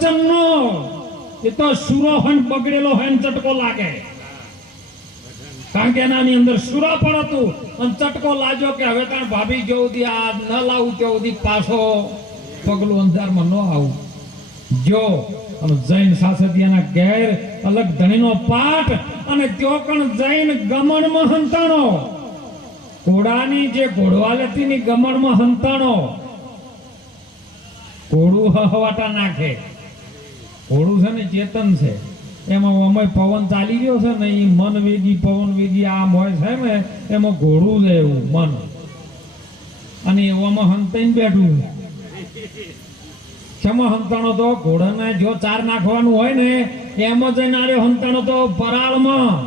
વચન નો એ તો સુરો હોય બગડેલો હોય ચટકો લાગે, કારણ કે એનાની અંદર સુરા પણ હતું અને ચટકો લાગ્યો કે હવે તાણ ભાભી જો સુધી આ ન લાવું ત્યાં સુધી પાછો પગલું અંધારમાં ન આવું. જો અને જૈન સાસદિયાના ઘેર અલગ ધણીનો પાઠ અને ત્યો કણ જૈન ગમણમાં હંતાણો, ઘોડાની જે ઘોડવાલતીની ગમણમાં હંતાણો. ઘોડું હવાટા નાખે, ઘોડું છે ને ચેતન છે, એમાં અમે પવન ચાલી ગયો છે ને એ મન વેગી પવન વેગી આમ હોય છે ને એમાં ઘોડું છે એવું મન, અને એવામાં હંતાઈને બેઠું. શેમાં હંતાણો તો ઘોડાને જો ચાર નાખવાનું હોય ને એમાં જઈને આર્યો હંતાણો તો પરાળમાં.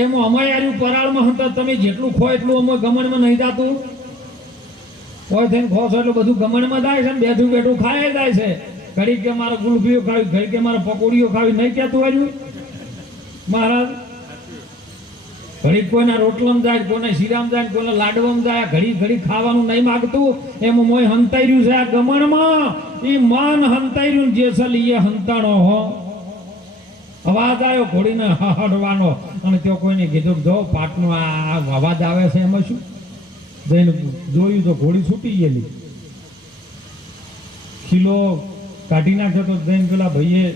એમાં અમાય આર્યું પરાળમાં હંતા. તમે જેટલું ખો એટલું અમે ગમણમાં નહીં જાતું હોય થઈને ખો છો એટલું બધું ગમણમાં જાય છે ને બેઠું બેઠું ખાય જાય છે. ઘડી કે મારે ગુલફીઓ ખાવી, ઘડી કે મારે પકોડીઓ ખાવી નહીં કહેતું આવ્યું મહારાજ. ઘડી કોઈના રોટલામાં જાય, કોઈને શીરામાં જાય, કોઈને લાડવામાં જાય, ઘડી ઘડી ખાવાનું નહીં માગતું. એમાં મોય હંતાઈ રહ્યું છે આ ગમણમાં. એ મન હંતાઈ રહ્યું જેસલ એ હંતાણો હો. અવાજ આવ્યો ઘોડીને હડવાનો અને ત્યાં કોઈને કીધું જો પાટનો આ અવાજ આવે છે એમાં શું. જઈને જોયું તો ઘોડી છૂટી ગયેલી. ખીલો કાઢી નાખ્યો તો જઈને પેલા ભાઈએ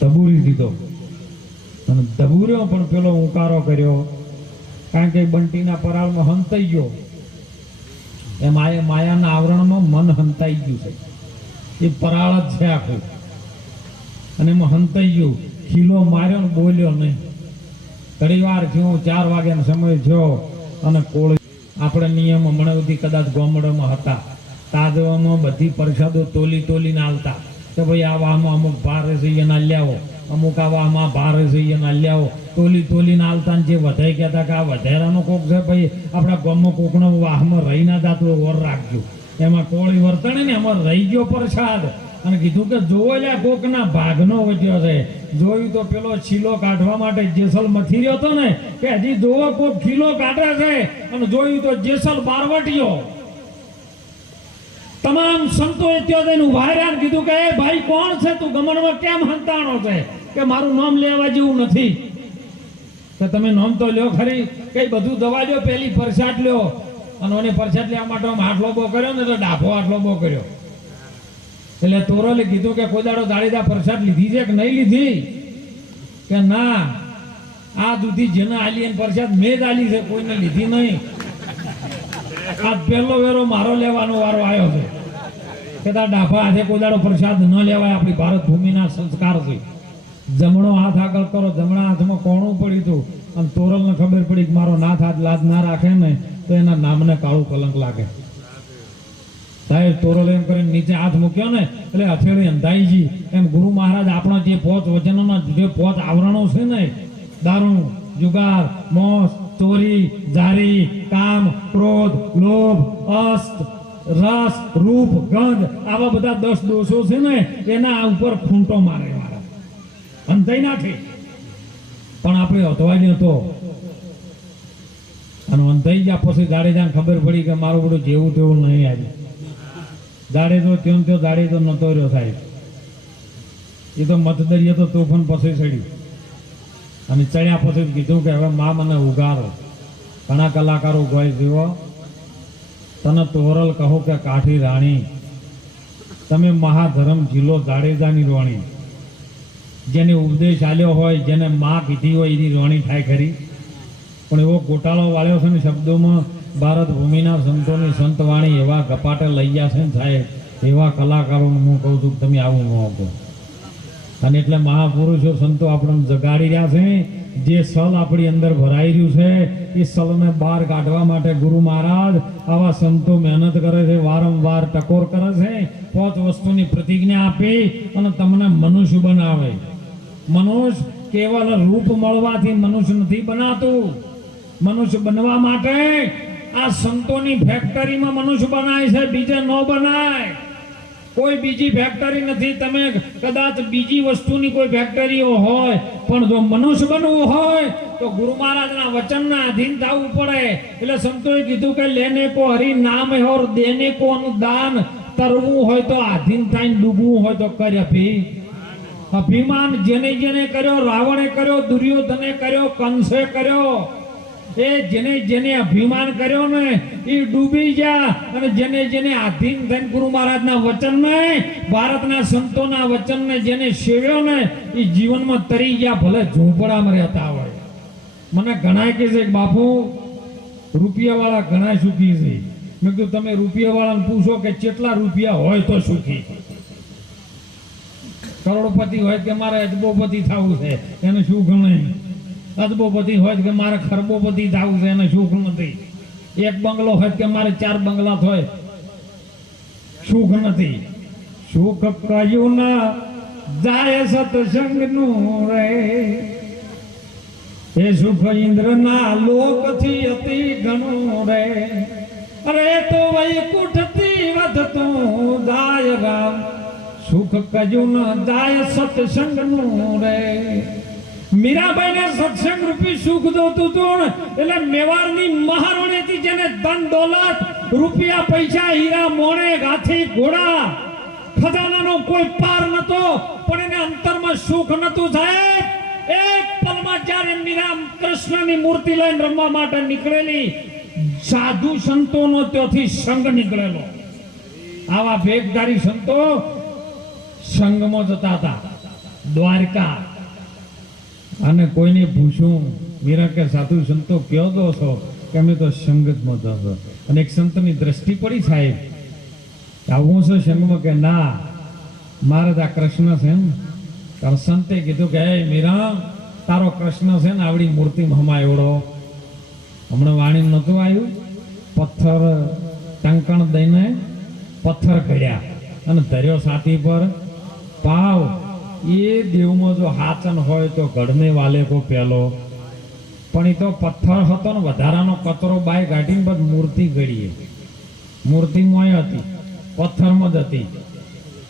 ધબૂરી દીધો અને ધબૂર્યો પણ પેલો ઉકારો કર્યો, કારણ કે બંટીના પરાળમાં હંતાઈ ગયો. એ માયાના આવરણમાં મન હંતાઈ ગયું છે, એ પરાળ જ છે આખું, અને એમાં હંતાઈ ગયું. ખીલો માર્યો ને બોલ્યો નહીં. ઘણી વાર થયો 4 વાગ્યાનો સમય થયો અને કોળ આપણે નિયમ હમણાં સુધી કદાચ ગામડામાં હતા, તાજવામાં બધી પ્રસાદો તોલી તોલીને આલતા કે ભાઈ આવામાં અમુક ભારે છે ના લ્યાવો, અમુક આવામાં ભારે છે ના લ્યાવો, તોલી તોલીને આલતા. જે વધાઈ કહેતા કે આ વધારાનો કોક છે ભાઈ આપણા ગામમાં કોકનો વાહમાં રહી ના જાતું ઓર રાખજો. એમાં કોળી વર્તણે ને એમાં રહી ગયો પ્રસાદ અને કીધું કે જોવો લ્યા કોકના ભાગનો વધ્યો છે. જોયું તો પેલો છીલો કાઢવા માટે જેસલ મથી રહ્યો હતો ને કે હજી જોવો કોક ખીલો કાઢે છે, અને જોયું તો જેસલ બારવટીયો. તમામ સંતોએ ત્યાં જઈને ઉભા રહ્યા કીધું કે એ ભાઈ કોણ છે તું, ગમણમાં કેમ હંતાણો છે? કે મારું નામ લેવા જેવું નથી. તો તમે નામ તો લ્યો ખરી, કઈ બધું દવા લ્યો, પેલી પ્રસાદ લ્યો. અને ઓને પ્રસાદ લેવા માટે આટલો બો કર્યો ને તો ડાફો આટલો બો કર્યો. એટલે તોરલે કીધું કે કોઈ દાડો દાળીદા પ્રસાદ લીધી છે કે નહીં લીધી? કે ના, આ દૂધી જેને આલી એને પ્રસાદ મેં જ આલી છે, કોઈને લીધી નહીં. આ પહેલો વેરો મારો લેવાનો વારો આવ્યો છે કે તા ડાફા હાથે કોઈ દાડો પ્રસાદ ન લેવાય. આપણી ભારત ભૂમિના સંસ્કાર છે. જમણો હાથ આગળ કરો, જમણા હાથમાં કોણું પડ્યું હતું અને તોરલને ખબર પડી કે મારો નાથ હાથ લાજ ના રાખે ને તો એના નામને કાળું કલંક લાગે. સાહેબ તોરલ એમ કરીને નીચે હાથ મૂક્યો ને એટલે હથેળી અંધાઈજી. એમ ગુરુ મહારાજ આપણા જે 5 વચનોના જે 5 આવરણો છે ને, દારૂ, જુગાર, મોસ, ચોરી, જારી, કામ, ક્રોધ, લોભ, અસ્ત, રસ, રૂપ, ગંધ, આવા બધા 10 દોષો છે ને એના ઉપર ખૂંટો મારે મારા અંધાઈ નાખે. પણ આપણે અધવાઈ હતો અને અંધાઈ ગયા પછી જાડેજાને ખબર પડી કે મારું બધું જેવું તેવું નહીં. આજે જાડેજો ત્યો જાડેજો નતો રહ્યો સાહેબ. એ તો મતદરીએ તો તોફાન પછી ચડ્યું અને ચડ્યા પછી કીધું કે હવે મા મને ઉગારો. ઘણા કલાકારો ગોય જીવો, તને તોરલ કહો કે કાઠી રાણી, તમે મહાધર્મ જિલ્લો જાડેજાની રોણી. જેને ઉપદેશ આલ્યો હોય, જેને માં કીધી હોય એની રોણી થાય ખરી. પણ એવો ગોટાળો વાળ્યો છે ને શબ્દોમાં. ભારત ભૂમિના સંતોની સંતવાણી એવા ગપાટે લઈ ગયા છે ને સાહેબ, એવા કલાકારોને હું કહું છું કે તમે આવું ન આપો. અને એટલે મહાપુરુષો સંતો આપણને જગાડી રહ્યા છે. જે સલ આપણી અંદર ભરાઈ રહ્યું છે એ સલને બહાર કાઢવા માટે ગુરુ મહારાજ આવા સંતો મહેનત કરે છે, વારંવાર ટકોર કરે છે. 5 વસ્તુની પ્રતિજ્ઞા આપી અને તમને મનુષ્ય બનાવે. મનુષ્ય કેવલ રૂપ મળવાથી મનુષ્ય નથી બનાતું. મનુષ્ય બનવા માટે આ સંતોની ફેક્ટરીમાં મનુષ્ય બનાય છે, બીજે ન બનાય. કોઈ બીજી ફેક્ટરી નથી. તમે કદાચ બીજી વસ્તુની કોઈ ફેક્ટરીઓ હોય, પણ જો મનુષ્ય બનવું હોય તો ગુરુ મહારાજના વચનના અધીન થવું પડે. એટલે સંતોએ કીધું કે લેને કો હરિ નામ હૈ ઓર દેને કો અનુદાન, તરવું હોય તો આધીન થઈને ડૂબવું હોય તો કરે ભી અભિમાન જેને જેને કર્યો, રાવણે કર્યો, દુર્યોધને કર્યો, કંસે કર્યો, એ જેને જેને અભિમાન કર્યો ને એ ડૂબી ગયા. અને જેને જેને આધીન થઈને ગુરુ મહારાજના વચનને, ભારતના સંતોના વચનને જેને સેવ્યો ને એ જીવનમાં તરી ગયા, ભલે ઝૂંપડામાં રહેતા હોય. મને ઘણા કહે છે કે બાપુ રૂપિયાવાળા ઘણા સુખી છે. મેં કીધું તમે રૂપિયાવાળાને પૂછો કે કેટલા રૂપિયા હોય તો સુખી. કરોડપતિ હોય કે મારે અજબોપતિ થવું છે એને સુખ નહીં. અજબોપતિ હોય કે મારે ખરબોપતિ થવું છે એને સુખ નથી. એક બંગલો હોય કે મારે 4 બંગલા હોય સુખ નથી. સુખ કયું ના જાય સત્સંગનું રે, એ સુખ ઇન્દ્રના લોકથી અતિ ઘણું રે. અરે તો વૈકુંઠથી વધતું જાય રામ, સુખ કયું ન જાય સત્સંગનું રે. મીરાબાઈને સત્સંગ રૂપી સુખ જોતું હતું એટલે મેવાડની મહારાણીથી જેને ધન દોલત, રૂપિયા, પૈસા, હીરા, મોણે, હાથી, ઘોડા, ખજાનાનો કોઈ પાર નતો, પણ એને અંતરમાં સુખ નતું સાહેબ. એક પલમાં જ્યારે મીરા કૃષ્ણની મૂર્તિ લઈને રમવા માટે નીકળેલી, સાધુ સંતોનો ત્યાંથી સંગ નીકળેલો. આવા ભેગધારી સંતો સંગમાં જતા હતા દ્વારકા. અને કોઈને પૂછ્યું, મીરા કે સાધુ સંતો કયો દો છો કે અમે તો સંગતમાં જતો. અને એક સંતની દ્રષ્ટિ પડી સાહેબ, આવું છે સંગમાં કે ના મારે તો આ કૃષ્ણ છે ને. તાર સંતે કીધું કે હે મીરા તારો કૃષ્ણ છે ને આવડી મૂર્તિ હમા એવડો. હમણાં વાણી નહોતું આવ્યું, પથ્થર ટંકણ દઈને પથ્થર કર્યા અને ધર્યો છાતી પર પાવ. એ દેવમાં જો હાચન હોય તો ગઢને વાલે કો પહેલો, પણ એ તો પથ્થર હતો ને વધારાનો કચરો બાય કાઢીને બસ મૂર્તિ ઘડીએ. મૂર્તિ મોય હતી, પથ્થરમાં જ હતી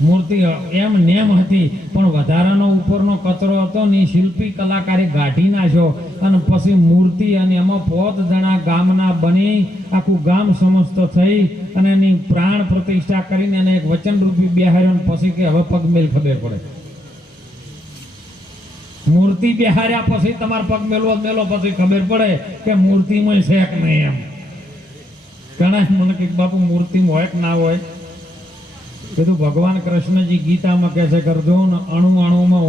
મૂર્તિ, એમ નેમ હતી, પણ વધારાનો ઉપરનો કચરો હતો ને શિલ્પી કલાકારે ગાઢી નાખ્યો. અને પછી મૂર્તિ, અને એમાં 5 જણા ગામના બની આખું ગામ સમસ્ત થઈ અને એની પ્રાણ પ્રતિષ્ઠા કરીને એને એક વચનરૂપી બેહાર્યો. પછી કે હવે પગ મેલ ખબર પડે. મૂર્તિ બેહાર્યા પછી તમારે પગ મેલો પછી ખબર પડે કે મૂર્તિમાં છે કે નહીં. એમ ઘણા મને કે બાપુ મૂર્તિમાં હોય કે ના હોય. કીધું ભગવાન કૃષ્ણજી ગીતામાં કહે છે કરજો ને અણુ અણુમાં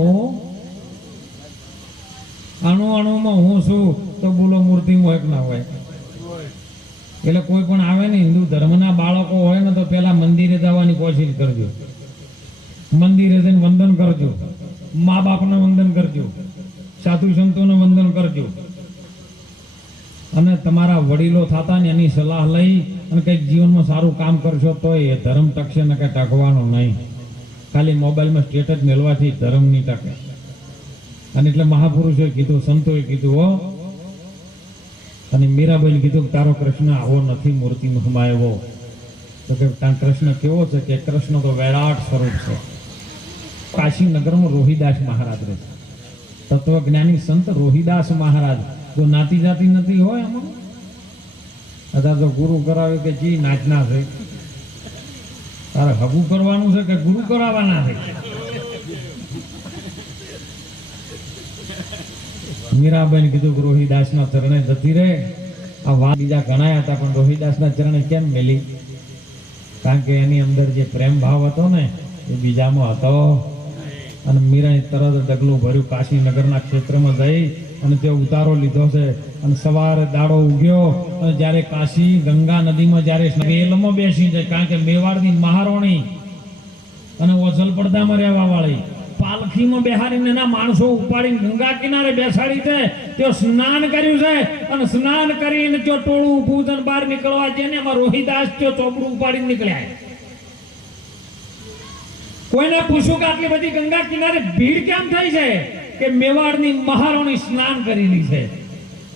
હું છું, તો બોલો મૂર્તિમાં હોય કે ના હોય. એટલે કોઈ પણ આવે ને હિન્દુ ધર્મના બાળકો હોય ને તો પેલા મંદિરે જવાની કોશિશ કરજો. મંદિરે જઈને વંદન કરજો, મા બાપને વંદન કરજો, સાધુ સંતોને વંદન કરજો. અને તમારા વડીલો થતા ને એની સલાહ લઈ અને કંઈક જીવનમાં સારું કામ કરશો તો એ ધર્મ ટકશે ને કંઈ ટકવાનો નહીં. ખાલી મોબાઈલમાં સ્ટેટસ મેળવાથી ધર્મ નહીં ટકે. અને એટલે મહાપુરુષોએ કીધું, સંતોએ કીધું હો. અને મીરાબાઈએ કીધું કે તારો કૃષ્ણ આવો નથી મૂર્તિમાં હમાયો. તો કે ત્યાં કૃષ્ણ કેવો છે કે કૃષ્ણ તો વિરાટ સ્વરૂપ છે. કાશીનગરમાં રોહિદાસ મહારાજ રહે, તત્વજ્ઞાની સંત રોહિદાસ મહારાજ. જો નાતી જાતી નથી હોય આમાં, અથવા તો ગુરુ કરાવે કે જી નાચના છે, તારે હગું કરવાનું છે કે ગુરુ કરાવવાના છે. મીરાબાઈને કીધું કે રોહિદાસના ચરણે જતી રહે. આ વાત બીજા ઘણા હતા પણ રોહિદાસના ચરણે કેમ મેલી? કારણ કે એની અંદર જે પ્રેમ ભાવ હતો ને એ બીજામાં હતો. અને મીરાએ તરત ડગલું ભર્યું, કાશીનગરના ક્ષેત્રમાં જઈ અને તે ઉતારો લીધો છે. અને સવારે દાડો ઉગ્યો અને જ્યારે કાશી ગંગા નદીમાં જ્યારે વેલમાં બેસી જાય, કારણ કે મેવાડની મહારાણી અને ઓઝલ પડદામાં રહેવા વાળી પાલખીમાં બેહારીને એના માણસો ઉપાડીને ગંગા કિનારે બેસાડી છે. તેઓ સ્નાન કર્યું છે અને સ્નાન કરીને જો ટોળું ઊભું છે બહાર નીકળવા જઈને એમાં રોહિદાસ જો ચોપડું ઉપાડીને નીકળ્યા. કોઈને પૂછ્યું કે આટલી બધી ગંગા કિનારે ભીડ કેમ થઈ છે? કે મેવાડની મહારાણી સ્નાન કરેલી છે.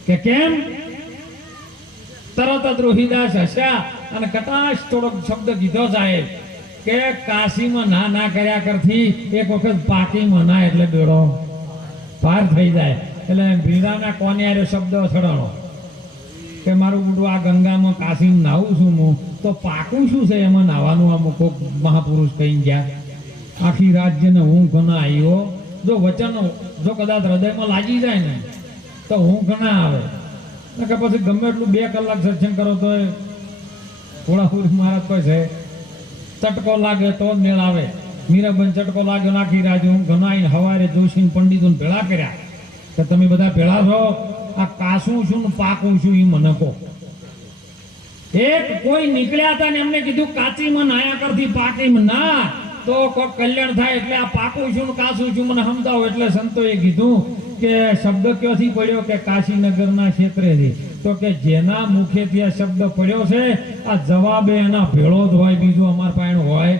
કે કેમ? તરત જ રોહિદાસ હસ્યા અને કટાશ થોડોક શબ્દ કીધો સાહેબ કે કાશીમાં ના કર્યા કરથી એક વખત પાકીમાં ના એટલે બેડો પાર થઈ જાય. એટલે ભીડાના કોને આરે શબ્દ છડાણો કે મારું બધું આ ગંગામાં કાશીમાં નાહું છું હું, તો પાકું શું છે એમાં નાહવાનું? આમ કોક મહાપુરુષ કહી ગયા. આખી રાજ્યને ઊંઘ ના આવ્યો. જો વચન જો કદાચ હૃદયમાં લાગી જાય ને તો ઊંઘ ના આવે. કે પછી ગમે એટલું 2 કલાક સત્સંગ કરો તો થોડા મહારાજ કોઈ છે ચટકો લાગે તો જ મેળ આવે. મીરાબેન ચટકો લાગ્યો નાખી રાજ ઊંઘ ના આવીને હવારે જોશીને પંડિતોને ભેળા કર્યા કે તમે બધા ભેળા છો, આ કાશું શું ને પાકું શું એ મને કહો. એક કોઈ નીકળ્યા હતા ને એમને કીધું કાચીમાં નાયા કરતી પાકીમાં ના, તો કોઈ કલ્યાણ થાય. એટલે આ પાકું છું ને કાશું છું મને સમજાવો. એટલે સંતોએ કીધું કે શબ્દ ક્યાંથી પડ્યો? કે કાશીનગરના ક્ષેત્રેથી. તો કે જેના મુખેથી આ શબ્દ પડ્યો છે આ જવાબે એના ભેળો જ હોય, બીજું અમાર પાસે હોય.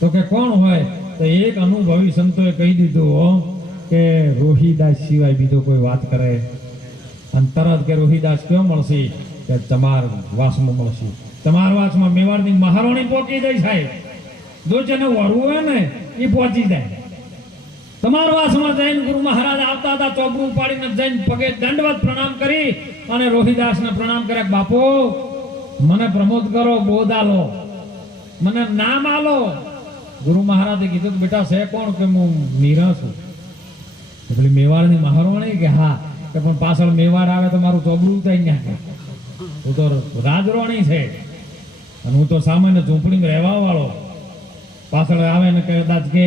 તો કે કોણ હોય? તો એક અનુભવી સંતોએ કહી દીધું કે રોહિદાસ સિવાય બીજો કોઈ વાત કરે અને તરત કે રોહિદાસ કયો મળશે? કે તમાર વાસમાં મળશે. તમાર વાસમાં મેવાડની મહારાણી પહોંચી જાય સાહેબ. જો જેને વરવું હોય ને એ પહોંચી જાય. તમારા વાસમાં જઈને ગુરુ મહારાજ આવતા હતા, ચોબરું પાડીને જઈને પગે દંડવત પ્રણામ કરી અને રોહિદાસને પ્રણામ કર્યા. બાપુ મને પ્રમોદ કરો, બોધ આલો, મને નામ આલો. ગુરુ મહારાજે કીધું બેટા છે કોણ? કે હું મીરા છું. પેલી મેવાડની મહારાણી કે હા. કે પણ પાછળ મેવાડ આવે તો મારું ચોબરું થઈ ગયા. હું તો રાજરોણી છે અને હું તો સામાન્ય ઝૂંપડીમાં રહેવા વાળો. પાછળ આવે ને કદાચ કે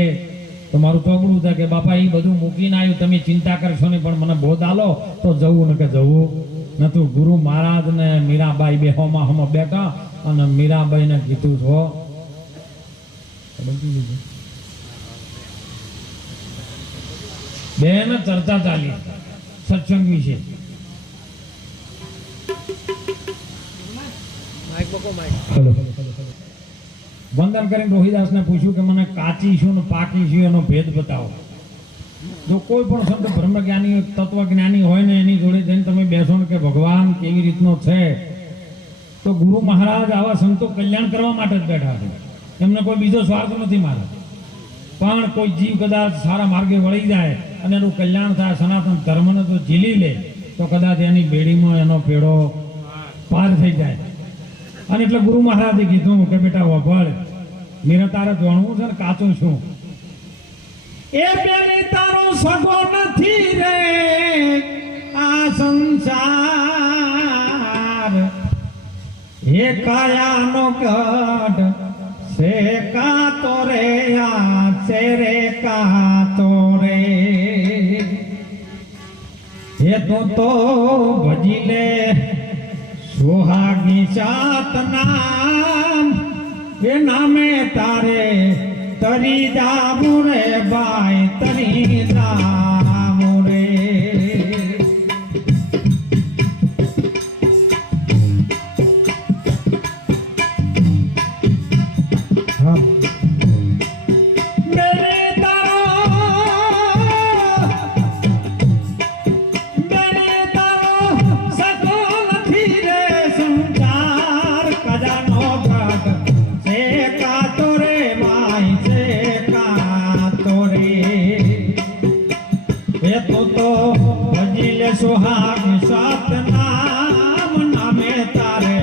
તો મારું ચોગડું થાય કે બાપા એ બધું મૂકીને આવ્યું, તમે ચિંતા કરશો નહીં, પણ મને બોધ આલો તો જવું ને કે જવું નતું. ગુરુ મહારાજ ને મીરાબાઈ બે હોમાં બેઠા અને મીરાબાઈ ને કીધું છો બેન ચર્ચા ચાલી સત્સંગ વિશે. વંદન કરીને રોહિદાસને પૂછ્યું કે મને કાચી શું ને પાકી શું એનો ભેદ બતાવો. જો કોઈ પણ સંત બ્રહ્મજ્ઞાની તત્વજ્ઞાની હોય ને એની જોડે જઈને તમે બેસો ને કે ભગવાન કેવી રીતનો છે, તો ગુરુ મહારાજ આવા સંતો કલ્યાણ કરવા માટે જ બેઠા છે. એમને કોઈ બીજો સ્વાર્થ નથી મારા. પણ કોઈ જીવ કદાચ સારા માર્ગે વળી જાય અને એનું કલ્યાણ થાય, સનાતન ધર્મને તો ઝીલી લે તો કદાચ એની બેડીમાં એનો પેડો પાર થઈ જાય. અને એટલે ગુરુ મહારાજે કીધું કે બેટા વભાળ, મીરા તારે જાણવું છે ને કાચું છું. એ બેની તારો સગો નથી રે આ સંસાર, એ કાયાનો ગઢ સે કાતો રે આ છે રે કાતો રે. એ તું તો ભજી લે સુહાગી સાત નામ, એ નામે તારે તરી જાવું રે બાઈ તરી જાવું રે. સુહાગ સાત નામ નામે તારે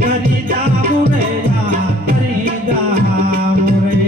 કરી જાવું રે યા કરી જાવું રે.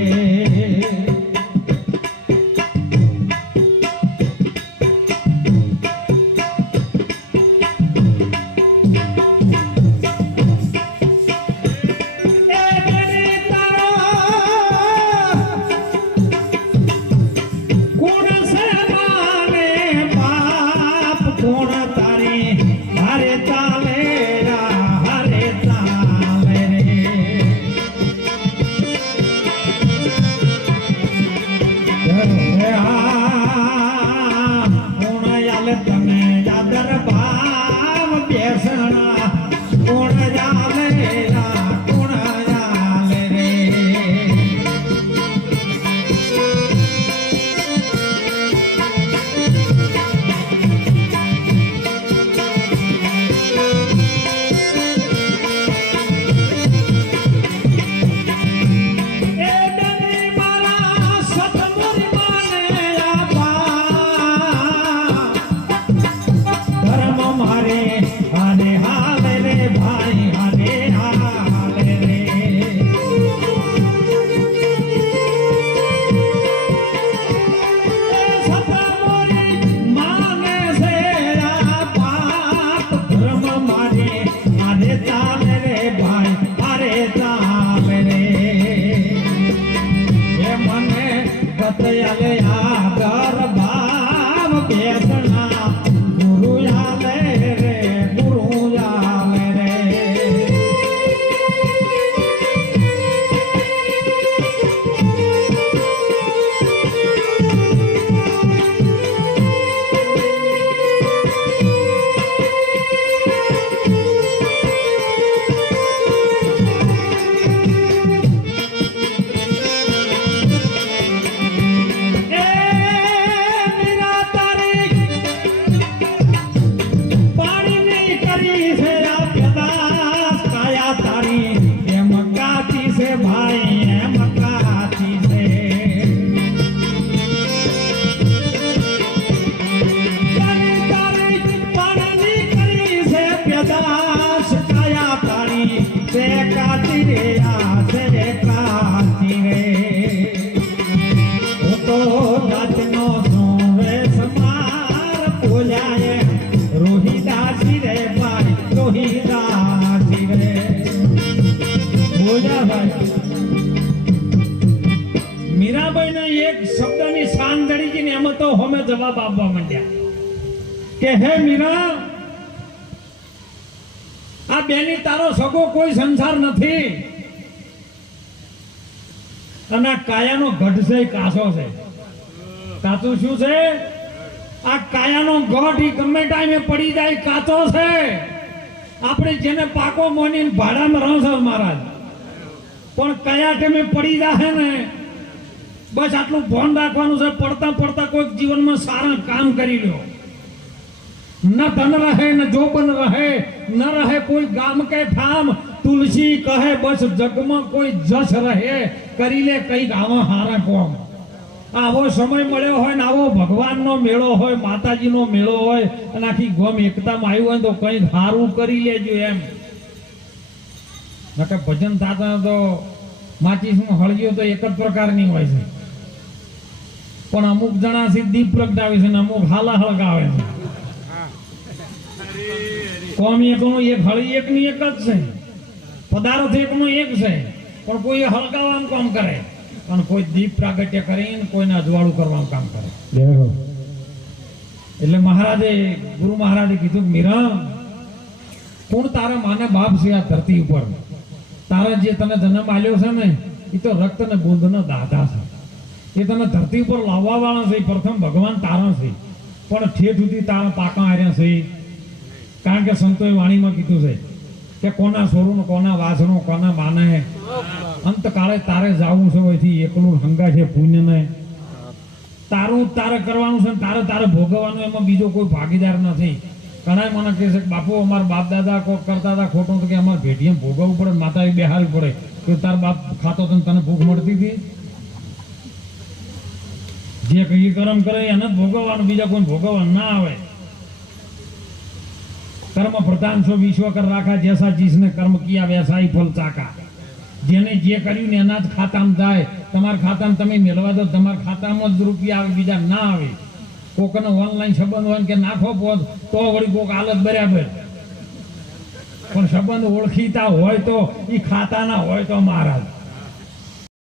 બેસણા ગુરુ આલે રે ગુરુ આલે રે મીરાબાઈ ને એક શબ્દની શાન જડી ગઈ ને એમાં તો હમે જવાબ આપવા માંડ્યા કે હે મીરા આ બેની તારો સગો કોઈ સંસાર નથી અને કાયાનો ગઢ છે કાસો છે કાચું શું છે આ કાયાનો ગઢ ઈ ગમે ટાઈમે પડી જાય કાચો છે આપણે જેને પાકો મોની ભાડામાં રહો છો મહારાજ પણ કયા ટાઈમે પડી જાય ને બસ આટલું ધ્યાન રાખવાનું છે પડતા પડતા કોઈક જીવનમાં સારા કામ કરી લો ન ધન રહે ન જોબન રહે ન રહે કોઈ ગામ કે ઠામ તુલસી કહે બસ જગમાં કોઈ જસ રહે કરી લે કઈ આવા હારા કોમ આવો સમય મળ્યો હોય ને આવો ભગવાનનો મેળો હોય માતાજીનો મેળો હોય અને આખી ગોમ એકતામાં આવ્યું હોય તો કઈ સારું કરી લેજો એમ નકર ભજન થતા તો માચીસમાં હળગીઓ તો એક જ પ્રકારની હોય છે પણ અમુક જણા દીપ પ્રગટાવે છે ને અમુક હાલા હળગાવે છે કોમ એકનો એક હળી એકની એક જ છે પદાર્થ એકનો એક છે પણ કોઈ હળગાવાનું કામ કરે અને કોઈ દીપ પ્રાગટ્ય કરીને કોઈને અજવાળું કરવાનું કામ કરે એટલે મહારાજે ગુરુ મહારાજે કીધું મીરા કોણ તારા માને બાપ છે આ ધરતી ઉપર તારા જે તને જન્મ આલ્યો છે ને એ તો રક્ત ને બુંદનો દાદા છે એ તને ધરતી ઉપર લાવવા વાળા છે પ્રથમ ભગવાન તારા છે પણ ઠેઠ સુધી તારા પાકા આવ્યા છે કારણ કે સંતોએ વાણીમાં કીધું છે કે કોના સોરું કોના વાસણું કોના માને અંતકાળે તારે જાવું છે અહીંથી એકલું હંગા છે પુણ્ય ને તારું તારે કરવાનું છે તારે ભોગવવાનું એમાં બીજો કોઈ ભાગીદાર નથી ઘણા મને કહે છે કે બાપુ અમારા બાપ દાદા કોઈ કરતા હતા ખોટું તો કે અમારે ભેટીએ ભોગવવું પડે માતા બેહારવી પડે કે તાર બાપ ખાતો તને ભૂખ મળતી હતી જે કઈ કર્મ કરે એને જ ભોગવવાનું બીજા કોઈ ભોગવવાનું ના આવે કર્મ પ્રધાન છો વિશ્વ કર રાખા જૈસા જીસને કર્મ કિયા વૈસા ही फल चाका જેને જે કર્યું ને એના જ ખાતામાં જાય તમારા ખાતામાં તમે મેળવા દો તમારા ખાતામાં જ રૂપિયા આવે બીજા ના આવે કોકનો ઓનલાઈન સંબંધ હોય કે નાખો પોત તો વળી કોક હાલત બરાબર પણ સંબંધ ઓળખીતા હોય તો એ ખાતાના હોય તો મહારાજ